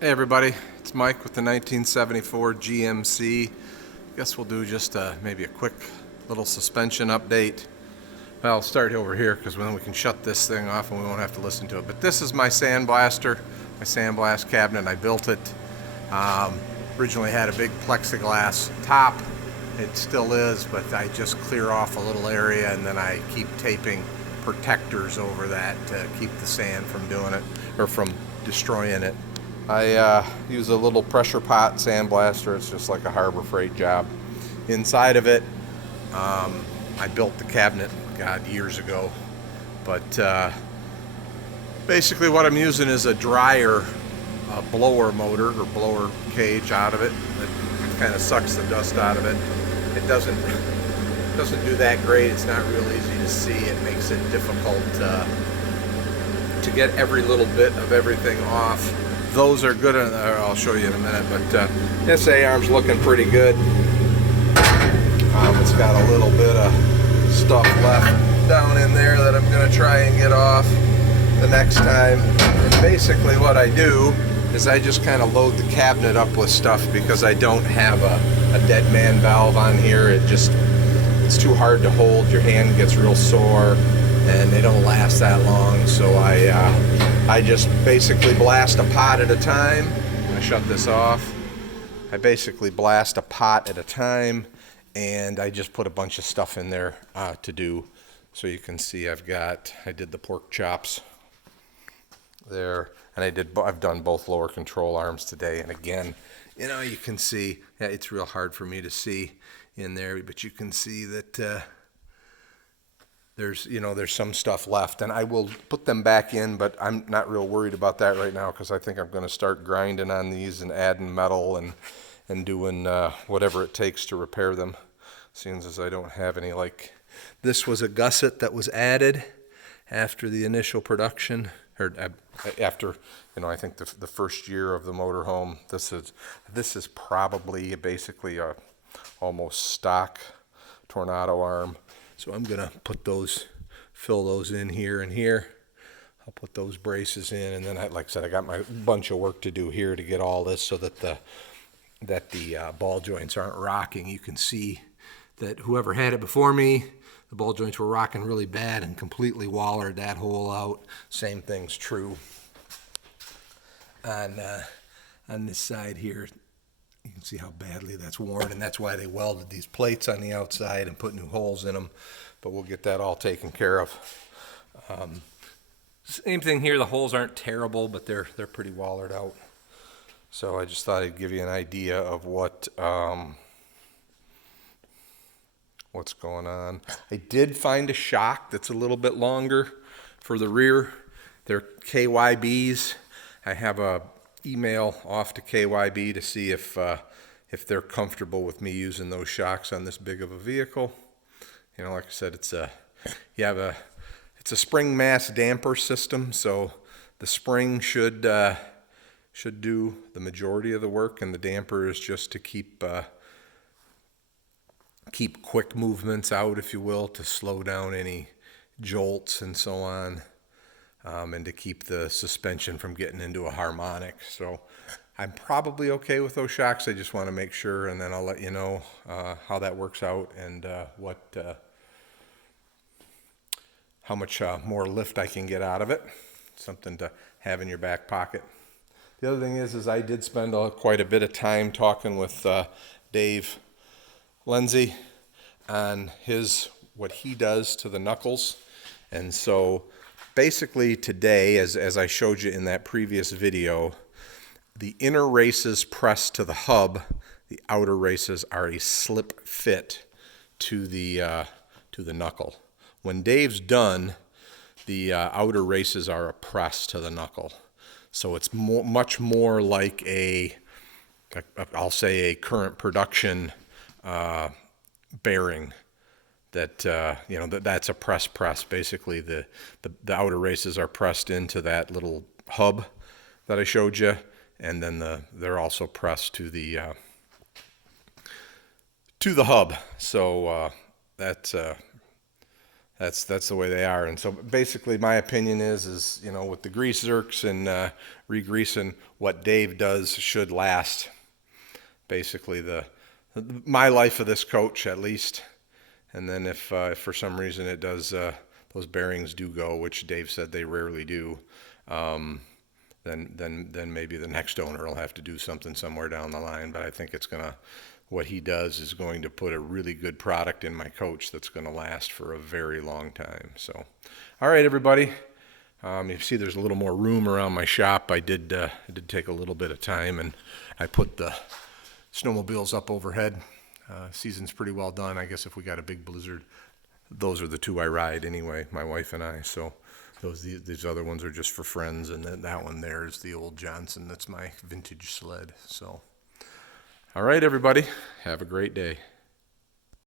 Hey everybody, it's Mike with the 1974 GMC. Guess we'll do just maybe a quick little suspension update. Well, I'll start over here because then we can shut this thing off and we won't have to listen to it. But this is my sandblaster, my sandblast cabinet. I built it. Originally had a big plexiglass top. It still is, but I just clear off a little area and then I keep taping protectors over that to keep the sand from doing it or from destroying it. I use a little pressure pot sandblaster. It's just like a Harbor Freight job. Inside of it, I built the cabinet, God, years ago. But basically what I'm using is a dryer blower motor or blower cage out of it. It kind of sucks the dust out of it. It doesn't do that great. It's not real easy to see. It makes it difficult to get every little bit of everything off. Those are good, I'll show you in a minute, but this A-arm's looking pretty good. It's got a little bit of stuff left down in there that I'm going to try and get off the next time. And basically what I do is I just kind of load the cabinet up with stuff because I don't have a dead man valve on here. It's too hard to hold. Your hand gets real sore and they don't last that long, so I just basically blast a pot at a time. I'm going to shut this off. I basically blast a pot at a time, and I just put a bunch of stuff in there to do. So you can see I did the pork chops there, and I've done both lower control arms today. And again, you can see, it's real hard for me to see in there, but you can see that there's some stuff left, and I will put them back in, but I'm not real worried about that right now because I think I'm going to start grinding on these and adding metal and doing whatever it takes to repair them, seeing as I don't have any. Like, this was a gusset that was added after the initial production, or after, I think the first year of the motorhome. This is probably basically a almost stock tornado arm. So I'm going to fill those in here and here. I'll put those braces in, and then, like I said, I got my bunch of work to do here to get all this so that the ball joints aren't rocking. You can see that whoever had it before me, the ball joints were rocking really bad and completely wallered that hole out. Same thing's true on this side here. You can see how badly that's worn, and that's why they welded these plates on the outside and put new holes in them, but we'll get that all taken care of. Same thing here, the holes aren't terrible, but they're pretty wallered out. So I just thought I'd give you an idea of what's going on. I did find a shock that's a little bit longer for the rear. They're KYBs. I have a email off to KYB to see if they're comfortable with me using those shocks on this big of a vehicle. Like I said, it's a spring mass damper system, so the spring should do the majority of the work, and the damper is just to keep quick movements out, if you will, to slow down any jolts and so on. And to keep the suspension from getting into a harmonic. So I'm probably okay with those shocks. I just want to make sure, and then I'll let you know how that works out and how much more lift I can get out of it. Something to have in your back pocket. The other thing is I did spend quite a bit of time talking with Dave Lindsay on what he does to the knuckles. And so basically today, as I showed you in that previous video, the inner races press to the hub. The outer races are a slip fit to the knuckle. When Dave's done, the outer races are a press to the knuckle. So it's much more like I'll say a current production bearing. That's a press. Basically, the outer races are pressed into that little hub that I showed you, and then they're also pressed to the hub. So that's That's the way they are. And so basically my opinion is you know, with the grease zerks and re-greasing, what Dave does should last basically my life of this coach at least. And then if for some reason it does, those bearings do go, which Dave said they rarely do, then maybe the next owner will have to do something somewhere down the line. But I think what he does is going to put a really good product in my coach that's going to last for a very long time. So, all right, everybody. You see there's a little more room around my shop. I did take a little bit of time, and I put the snowmobiles up overhead. Season's pretty well done. I guess if we got a big blizzard, those are the two I ride anyway, my wife and I. So these other ones are just for friends, and then that one there is the old Johnson. That's my vintage sled. So, all right, everybody, have a great day.